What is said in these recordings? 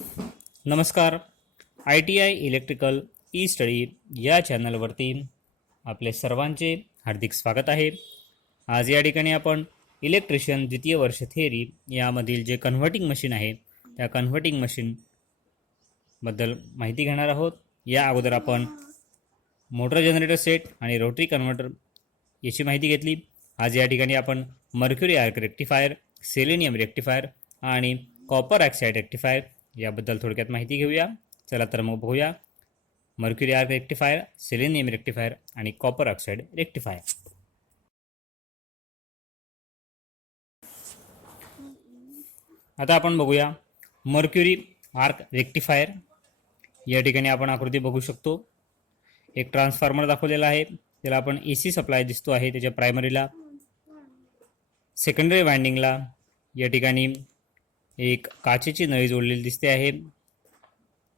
नमस्कार. ITI electrical E study या चॅनलवरती आपले सर्वांचे हार्दिक स्वागत आहे. आज या ठिकाणी आपण इलेक्ट्रिशियन द्वितीय वर्ष थेअरी यामधील जे कन्व्हर्टिंग मशीन आहे त्या कन्व्हर्टिंग मशीनबद्दल माहिती घेणार आहोत. या अगोदर आपण मोटर जनरेटर सेट आणि रोटरी कन्व्हर्टर याची माहिती घेतली. आज या ठिकाणी आपण mercury arc rectifier, selenium rectifier आणि कॉपर ऑक्साईड रेक्टिफायर याबद्दल थोडक्यात माहिती घेऊया. चला तर मग बघूया mercury arc rectifier, selenium rectifier आणि कॉपर ऑक्साईड रेक्टिफायर. आता आपण बघूया मर्क्युरी आर्क रेक्टिफायर. या ठिकाणी आपण आकृती बघू शकतो. एक ट्रान्सफॉर्मर दाखवलेला आहे. त्याला आपण AC सप्लाय दिसतो आहे. त्याच्या प्रायमरीला, सेकंडरी वाइंडिंगला या ठिकाणी एक काचेची नळी जोडलेली दिसते आहे.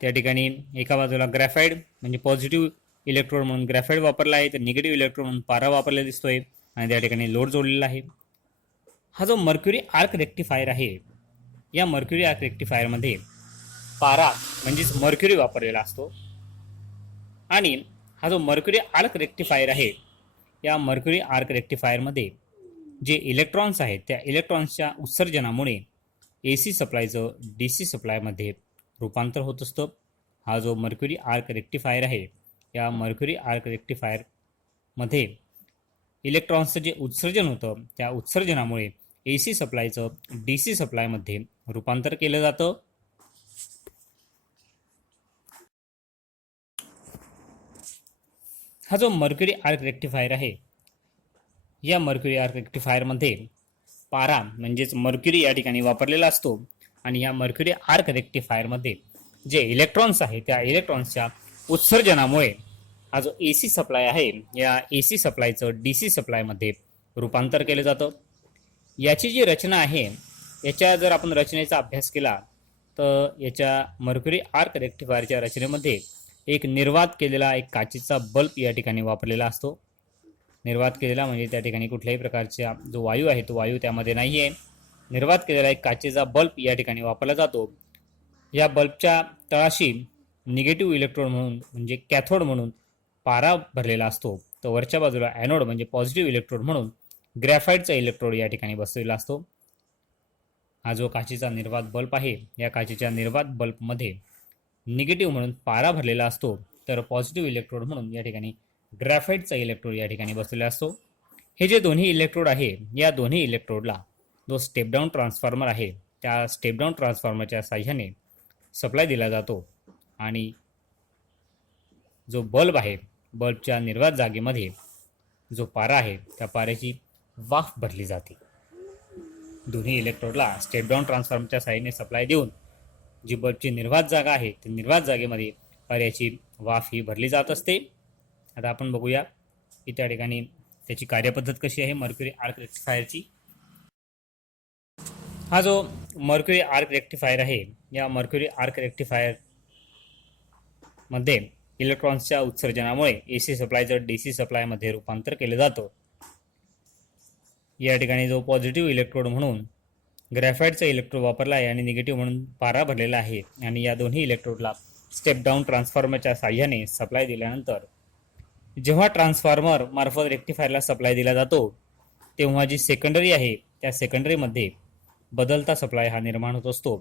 त्या ठिकाणी एका बाजूला ग्रॅफाईड म्हणजे पॉझिटिव्ह इलेक्ट्रोड म्हणून ग्रॅफाईड वापरला आहे, तर निगेटिव्ह इलेक्ट्रोड म्हणून पारा वापरलेला दिसतोय आणि त्या ठिकाणी लोड जोडलेला आहे. हा जो मर्क्युरी आर्क रेक्टिफायर आहे, या मर्क्युरी आर्क रेक्टिफायरमध्ये पारा म्हणजेच मर्क्युरी वापरलेला असतो. आणि हा जो मर्क्युरी आर्क रेक्टिफायर आहे, या मर्क्युरी आर्क रेक्टिफायरमध्ये जे इलेक्ट्रॉन्स आहेत त्या इलेक्ट्रॉन्सच्या उत्सर्जनामुळे AC सप्लायचं DC सप्लायमध्ये रूपांतर होत असतं. हा जो मर्क्युरी आर्क रेक्टिफायर आहे, या मर्क्युरी आर्क रेक्टिफायरमध्ये इलेक्ट्रॉन्सचं जे उत्सर्जन होतं त्या उत्सर्जनामुळे AC सप्लायचं DC सप्लायमध्ये रूपांतर केलं जातं. हा जो मर्क्युरी आर्क रेक्टिफायर आहे, या मर्क्युरी आर्क रेक्टिफायरमध्ये पारा म्हणजेच मर्क्युरी या ठिकाणी वापरलेला असतो. आणि या मर्क्युरी आर्क रेक्टिफायरमध्ये जे इलेक्ट्रॉन्स आहे त्या इलेक्ट्रॉन्सच्या उत्सर्जनामुळे हा जो AC सप्लाय आहे, या AC सप्लायचं DC सप्लायमध्ये रूपांतर केलं जातं. याची जी रचना आहे, याच्या जर आपण रचनेचा अभ्यास केला तर याच्या मर्क्युरी आर्क रेक्टिफायरच्या रचनेमध्ये एक निर्वात केलेला एक काचेचा बल्ब या ठिकाणी वापरलेला असतो. निर्वात केलेला म्हणजे त्या ठिकाणी कुठल्याही प्रकारचा जो वायू आहे तो वायू त्यामध्ये नाही आहे. निर्वात केलेला एक काचेचा बल्ब या ठिकाणी वापरला जातो. या बल्बच्या तळाशी निगेटिव्ह इलेक्ट्रोड म्हणून म्हणजे कॅथोड म्हणून पारा भरलेला असतो. तर वरच्या बाजूला ॲनोड म्हणजे पॉझिटिव्ह इलेक्ट्रोड म्हणून ग्रॅफाईटचा इलेक्ट्रोड या ठिकाणी बसलेला असतो. हा जो काचेचा निर्वात बल्ब आहे, या काचेच्या निर्वात बल्बमध्ये निगेटिव्ह म्हणून पारा भरलेला असतो, तर पॉझिटिव्ह इलेक्ट्रोड म्हणून या ठिकाणी ग्रॅफाईटचा इलेक्ट्रोड या ठिकाणी बसलेला असतो. हे जे दोन्ही इलेक्ट्रोड आहे, या दोन्ही इलेक्ट्रोडला जो स्टेप डाऊन ट्रान्सफॉर्मर आहे, त्या स्टेप डाऊन ट्रान्सफॉर्मरच्या साह्याने सप्लाय दिला जातो. आणि जो बल्ब आहे, बल्बच्या निर्वात जागेमध्ये जो पारा आहे त्या पाऱ्याची वाफ भरली जाते. दोन्ही इलेक्ट्रोडला स्टेप डाऊन ट्रान्सफॉर्मरच्या साह्याने सप्लाय देऊन जी बल्बची निर्वात जागा आहे त्या निर्वात जागेमध्ये पाऱ्याची वाफ ही भरली जात असते. आता आपण बघूया की त्या ठिकाणी त्याची कार्यपद्धत कशी आहे मर्क्युरी आर्क रेक्टिफायरची. हा जो मर्क्युरी आर्क रेक्टिफायर आहे, या मर्क्युरी आर्क रेक्टिफायरमध्ये इलेक्ट्रॉन्सच्या उत्सर्जनामुळे AC सप्लायचं DC सप्लायमध्ये रूपांतर केलं जातं. या ठिकाणी जो पॉझिटिव्ह इलेक्ट्रोड म्हणून ग्रॅफाईटचा इलेक्ट्रोड वापरला आहे आणि निगेटिव्ह म्हणून पारा भरलेला आहे. आणि या दोन्ही इलेक्ट्रोडला स्टेप डाऊन ट्रान्सफॉर्मरच्या साह्याने सप्लाय दिल्यानंतर जेव्हा ट्रान्सफॉर्मर मार्फत रेक्टिफायरला सप्लाय दिला जातो, तेव्हा जी सेकंडरी आहे त्या सेकंडरीमध्ये बदलता सप्लाय हा निर्माण होत असतो.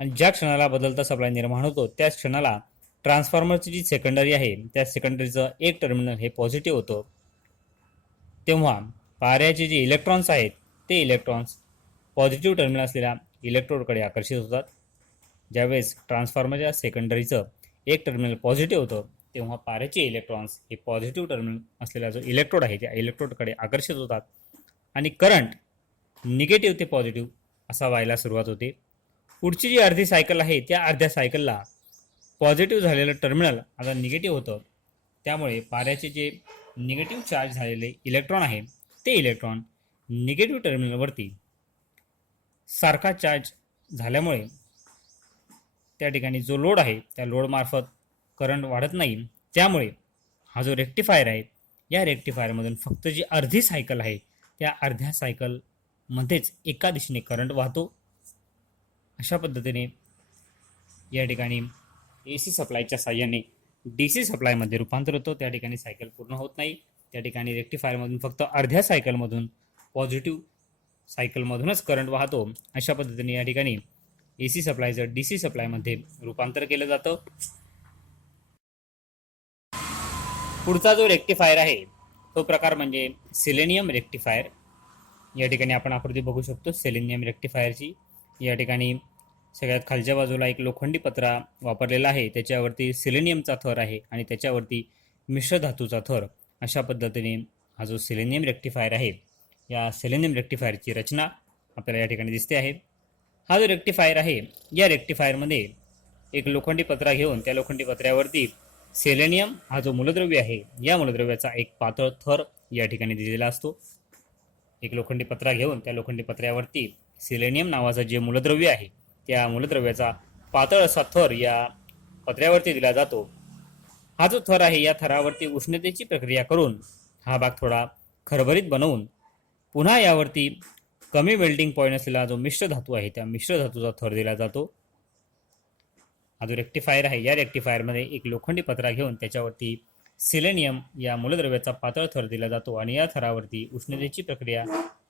आणि ज्या क्षणाला बदलता सप्लाय निर्माण होतो त्याच क्षणाला ट्रान्सफॉर्मरची जी सेकंडरी आहे त्या सेकंडरीचं एक टर्मिनल हे पॉझिटिव्ह होतं. तेव्हा पाऱ्याचे जे इलेक्ट्रॉन्स आहेत ते इलेक्ट्रॉन्स पॉझिटिव्ह टर्मिनल असलेल्या इलेक्ट्रोडकडे आकर्षित होतात. ज्यावेळेस ट्रान्सफॉर्मरच्या सेकंडरीचं एक टर्मिनल पॉझिटिव्ह होतं, तेव्हा पाऱ्याचे इलेक्ट्रॉन्स हे पॉझिटिव्ह टर्मिनल असलेला जो इलेक्ट्रोड आहे त्या इलेक्ट्रोडकडे आकर्षित होतात आणि करंट निगेटिव्ह ते पॉझिटिव्ह असा व्हायला सुरुवात होते. पुढची जी अर्धी सायकल आहे त्या अर्ध्या सायकलला पॉझिटिव्ह झालेलं टर्मिनल आता निगेटिव्ह होतं. त्यामुळे पाऱ्याचे जे निगेटिव्ह चार्ज झालेले इलेक्ट्रॉन आहे ते इलेक्ट्रॉन निगेटिव्ह टर्मिनलवरती सारखा चार्ज झाल्यामुळे त्या ठिकाणी जो लोड आहे त्या लोडमार्फत करंट वाढत नाही. त्यामुळे हा जो रेक्टिफायर आहे, या रेक्टिफायरमधून फक्त जी अर्धी सायकल आहे त्या अर्ध्या सायकलमध्येच एका दिशेने करंट वाहतो अशा पद्धतीने या ठिकाणी AC सप्लायच्या साह्याने DC सप्लायमध्ये रूपांतर होतं. त्या ठिकाणी सायकल पूर्ण होत नाही. त्या ठिकाणी रेक्टिफायरमधून फक्त अर्ध्या सायकलमधून पॉझिटिव्ह सायकलमधूनच करंट वाहतो. अशा पद्धतीने या ठिकाणी AC सप्लायचं DC सप्लायमध्ये रूपांतर केलं जातं. पुढचा जो रेक्टिफायर आहे तो प्रकार म्हणजे सेलेनियम रेक्टिफायर. या ठिकाणी आपण आकृती बघू शकतो सेलेनियम रेक्टिफायरची. या ठिकाणी सगळ्यात खालच्या बाजूला एक लोखंडी पत्रा वापरलेला आहे, त्याच्यावरती सेलेनियमचा थर आहे आणि त्याच्यावरती मिश्र धातूचा थर. अशा पद्धतीने हा जो सेलेनियम रेक्टिफायर आहे या सेलेनियम रेक्टिफायरची रचना आपल्याला या ठिकाणी दिसते आहे. हा जो रेक्टिफायर आहे या रेक्टिफायरमध्ये एक लोखंडी पत्रा घेऊन त्या लोखंडी पत्र्यावरती सेलेनियम हा जो मूलद्रव्य आहे या मूलद्रव्याचा एक पातळ थर या ठिकाणी दिलेला असतो. एक लोखंडी पत्रा घेऊन त्या लोखंडी पत्र्यावरती सेलेनियम नावाचं जे मूलद्रव्य आहे त्या मूलद्रव्याचा पातळ असा थर या पत्र्यावरती दिला जातो. हा जो थर आहे या थरावरती उष्णतेची प्रक्रिया करून हा भाग थोडा खरबरीत बनवून पुन्हा यावरती कमी वेल्डिंग पॉईंट असलेला जो मिश्र धातू आहे त्या मिश्र धातूचा थर दिला जातो. हा जो रेक्टिफायर आहे या रेक्टिफायरमध्ये एक लोखंडी पत्रा घेऊन त्याच्यावरती सेलेनियम या मूलद्रव्याचा पातळ थर दिला जातो आणि या थरावरती उष्णतेची प्रक्रिया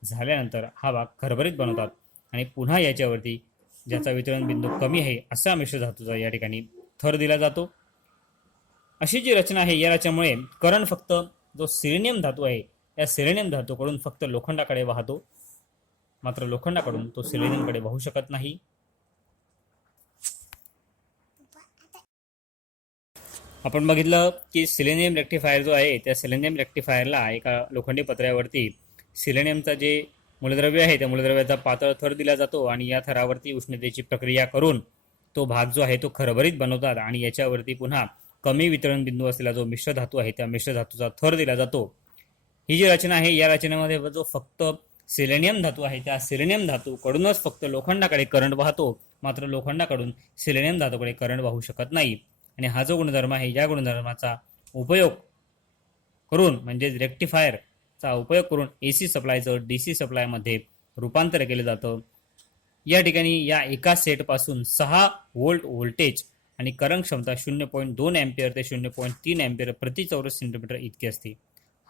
झाल्यानंतर हा भाग खरबरीत बनवतात आणि पुन्हा याच्यावरती ज्याचा वितरण बिंदू कमी आहे असा मिश्र धातूचा या ठिकाणी थर दिला जातो. अशी जी रचना आहे या रचनेमुळे करंट फक्त जो सेलेनियम धातू आहे या सेलेनियम धातूकडून फक्त लोखंडाकडे वाहतो, मात्र लोखंडाकडून तो सेलेनियमकडे वाहू शकत नाही. आपण बघितलं की सेलेनियम रेक्टिफायर जो आहे त्या सेलेनियम रेक्टिफायरला एका लोखंडी पत्र्यावरती सेलेनियमचा जे मूलद्रव्य आहे त्या मूलद्रव्याचा पातळ थर दिला जातो आणि या थरावरती उष्णतेची प्रक्रिया करून तो भाग जो आहे तो खरबरीत बनवतात आणि याच्यावरती पुन्हा कमी वितरण बिंदू असलेला जो मिश्र धातू आहे त्या मिश्र धातूचा थर दिला जातो. ही जी रचना आहे या रचनेमध्ये जो फक्त सेलेनियम धातू आहे त्या सेलेनियम धातूकडूनच फक्त लोखंडाकडे करंट वाहतो, मात्र लोखंडाकडून सेलेनियम धातूकडे करंट वाहू शकत नाही. आणि हा जो गुणधर्म आहे या गुणधर्माचा उपयोग करून म्हणजेच रेक्टिफायरचा उपयोग करून AC सप्लायचं DC सप्लायमध्ये रूपांतर केलं जातं. या ठिकाणी या एका सेटपासून 6 व्होल्ट व्होल्टेज आणि करंट क्षमता 0.2 एम्पियर ते 0.3 एम्पियर प्रति चौरस सेंटीमीटर इतकी असते.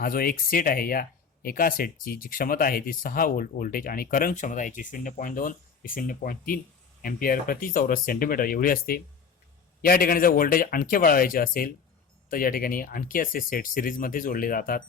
हा जो एक सेट आहे या एका सेटची जी क्षमता आहे ती 6 व्होल्ट व्होल्टेज आणि करंट क्षमता याची 0.2 ते 0.3 एम्पियर प्रति चौरस सेंटीमीटर एवढी असते. या ठिकाणी जर व्होल्टेज आणखी वाढवायचे असेल तर या ठिकाणी आणखी असे सेट सिरीजमध्ये जोडले जातात.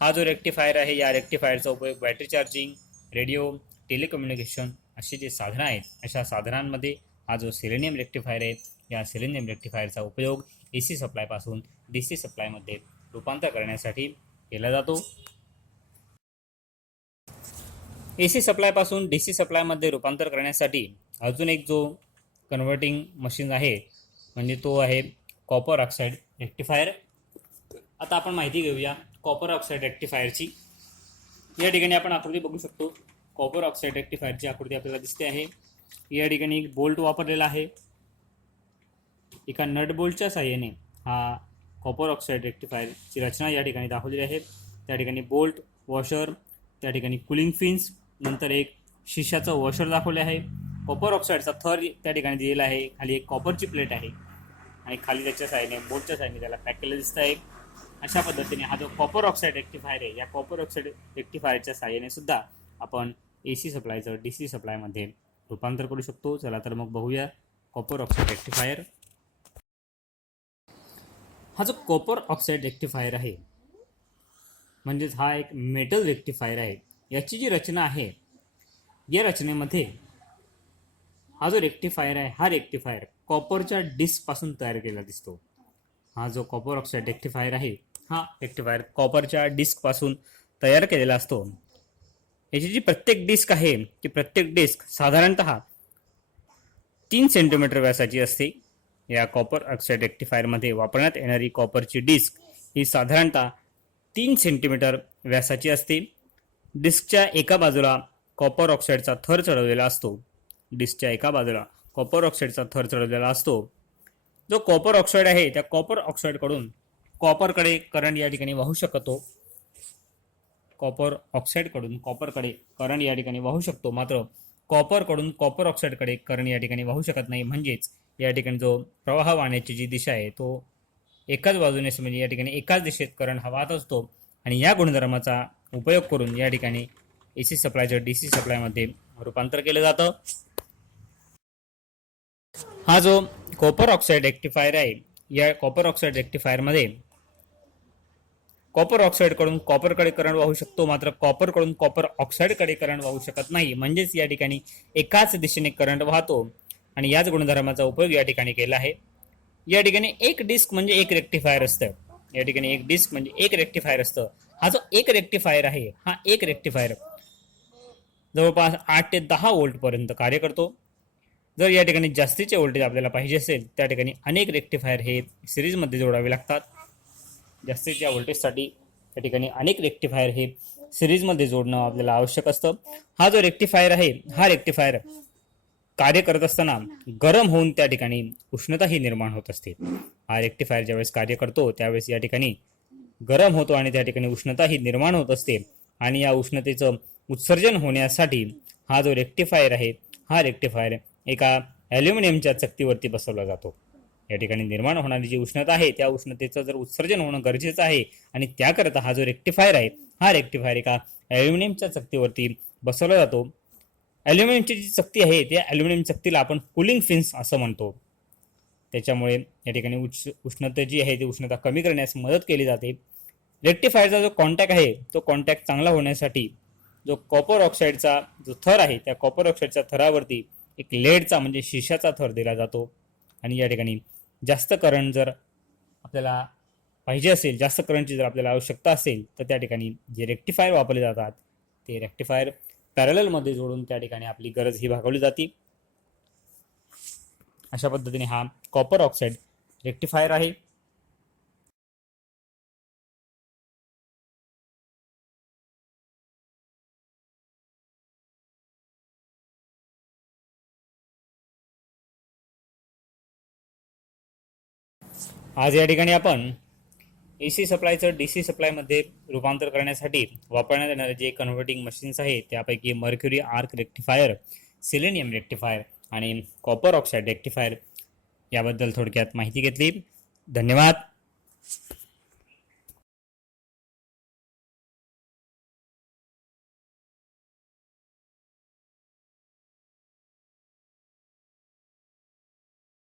हा जो रेक्टिफायर आहे या रेक्टिफायरचा उपयोग बॅटरी चार्जिंग, रेडिओ, टेलिकम्युनिकेशन अशी जे साधनं आहेत अशा साधनांमध्ये हा जो सेलेनियम रेक्टिफायर आहे या सेलेनियम रेक्टिफायरचा उपयोग AC सप्लायपासून DC सप्लायमध्ये रूपांतर करण्यासाठी केला जातो. AC सप्लायपासून DC सप्लायमध्ये रूपांतर करण्यासाठी अजून एक जो कन्व्हर्टिंग मशीन आहे म्हणजे तो आहे कॉपर ऑक्साईड रेक्टिफायर. आता आपण माहिती घेऊया कॉपर ऑक्साईड रेक्टिफायरची. या ठिकाणी आपण आकृती बघू शकतो. कॉपर ऑक्साईड रेक्टिफायरची आकृती आपल्याला दिसते आहे. या ठिकाणी एक बोल्ट वापरलेला आहे. एका नट बोल्टच्या साहाय्याने हा कॉपर ऑक्साईड रेक्टिफायरची रचना या ठिकाणी दाखवलेली आहे. त्या ठिकाणी बोल्ट, वॉशर, त्या ठिकाणी कुलिंग फिन्स, नंतर एक शिशाचं वॉशर दाखवले आहे. कॉपर ऑक्साईडचा थर त्या ठिकाणी दिलेला आहे. खाली एक कॉपरची प्लेट आहे आणि खाली त्याच्या साहाय्याने बोल्टच्या साहाय्याने त्याला पॅक केलं दिसतं आहे. अशा पद्धतीने हा जो कॉपर ऑक्साईड रेक्टिफायर आहे या कॉपर ऑक्साईड रेक्टिफायरच्या साहाय्याने सुद्धा आपण AC सप्लायचं DC सप्लायमध्ये रूपांतर करू शकतो. चला तर मग बघूया कॉपर ऑक्साईड रेक्टिफायर. हा जो कॉपर ऑक्साईड रेक्टिफायर आहे म्हणजेच हा एक मेटल रेक्टिफायर आहे. याची जी रचना आहे या रचनेमध्ये हा जो रेक्टिफायर आहे हा रेक्टिफायर कॉपरच्या डिस्कपासून तयार केला दिसतो. हा जो कॉपर ऑक्साईड रेक्टिफायर आहे हा रेक्टिफायर कॉपरच्या डिस्कपासून तयार केलेला असतो. याची जी प्रत्येक डिस्क आहे ती प्रत्येक डिस्क साधारणतः 3 सेंटीमीटर व्यासाची असते. या कॉपर ऑक्साईड रेक्टिफायरमध्ये वापरण्यात येणारी कॉपरची डिस्क ही साधारणतः 3 सेंटीमीटर व्यासाची असते. डिस्कच्या एका बाजूला कॉपर ऑक्साईडचा थर चढवलेला असतो. डिस्कच्या एका बाजूला कॉपर ऑक्साईडचा थर चढवलेला असतो. जो कॉपर ऑक्साईड आहे त्या कॉपर ऑक्साईडकडून कॉपरकडे करंट या ठिकाणी वाहू शकतो. कॉपर ऑक्साईडकडून कॉपरकडे करंट या ठिकाणी वाहू शकतो. मात्र कॉपरकडून कॉपर ऑक्साईडकडे करंट या ठिकाणी वाहू शकत नाही. म्हणजेच या ठिकाणी जो प्रवाह वाहण्याची जी दिशा आहे तो एकाच बाजूने म्हणजे या ठिकाणी एकाच दिशेत करंट हा वाहत असतो. आणि या गुणधर्माचा उपयोग करून या ठिकाणी AC सप्लायचं DC सप्लायमध्ये रूपांतर केलं जातं. हा जो कॉपर ऑक्साईड रेक्टिफायर आहे, या कॉपर ऑक्साईड रेक्टिफायरमध्ये कॉपर ऑक्साईडकडून कॉपरकडे करंट वाहू शकतो, मात्र कॉपरकडून कॉपर ऑक्साईडकडे करंट वाहू शकत नाही. म्हणजेच या ठिकाणी एकाच दिशेने करंट वाहतो आणि याच गुणधर्माचा उपयोग या ठिकाणी केला आहे. या ठिकाणी एक डिस्क म्हणजे एक रेक्टिफायर असतं. या ठिकाणी एक डिस्क म्हणजे एक रेक्टिफायर असतं. हा जो एक रेक्टिफायर आहे, हा एक रेक्टिफायर जवळपास 8 ते 10 व्होल्ट पर्यंत कार्य करतो. जर या ठिकाणी जास्तीचे व्होल्टेज आपल्याला पाहिजे असेल त्या ठिकाणी अनेक रेक्टिफायर हे सिरीजमध्ये जोडावे लागतात. जास्तीच्या व्होल्टेजसाठी या ठिकाणी अनेक रेक्टिफायर हे सिरीजमध्ये जोडणं आपल्याला आवश्यक असतं. हा जो रेक्टिफायर आहे, हा रेक्टिफायर कार्य करत असताना गरम होऊन त्या ठिकाणी उष्णताही निर्माण होत असते. हा रेक्टिफायर ज्यावेळेस कार्य करतो त्यावेळेस या ठिकाणी गरम होतो आणि त्या ठिकाणी उष्णताही निर्माण होत असते. आणि या उष्णतेचं उत्सर्जन होण्यासाठी हा जो रेक्टिफायर आहे, हा रेक्टिफायर एका ॲल्युमिनियमच्या चकतीवरती बसवला जातो. या ठिकाणी निर्माण होणारी जी उष्णता आहे त्या उष्णतेचं जर उत्सर्जन होणं गरजेचं आहे आणि त्याकरता हा जो रेक्टिफायर आहे, हा रेक्टिफायर एका ॲल्युमिनियमच्या चकतीवरती बसवला जातो. ॲल्युमिनियमची जी चकती आहे त्या ॲल्युमिनियम चकतीला आपण कूलिंग फिन्स असं म्हणतो. त्याच्यामुळे या ठिकाणी उष्णता जी आहे ती उष्णता कमी करण्यास मदत केली जाते. रेक्टिफायरचा जो कॉन्टॅक्ट आहे तो कॉन्टॅक्ट चांगला होण्यासाठी जो कॉपर ऑक्साईडचा जो थर आहे त्या कॉपर ऑक्साईडच्या थरावरती एक लेडचा म्हणजे शिशाचा थर दिला जातो. आणि या ठिकाणी जास्त करंट जर आपल्याला पाहिजे असेल, जास्त करंटची जर आपल्याला आवश्यकता असेल तर त्या ठिकाणी जे रेक्टिफायर वापरले जातात ते रेक्टिफायर पॅरललमध्ये जोडून त्या ठिकाणी आपली गरज ही भागवली जाते. अशा पद्धतीने हा कॉपर ऑक्साईड रेक्टिफायर आहे. आज या ठिकाणी आपण AC सप्लायचं DC सप्लायमध्ये रूपांतर करण्यासाठी वापरण्यात येणारे जे कन्व्हर्टिंग मशीन्स आहेत त्यापैकी mercury arc rectifier, selenium rectifier आणि कॉपर ऑक्साईड रेक्टिफायर याबद्दल थोडक्यात माहिती घेतली. धन्यवाद.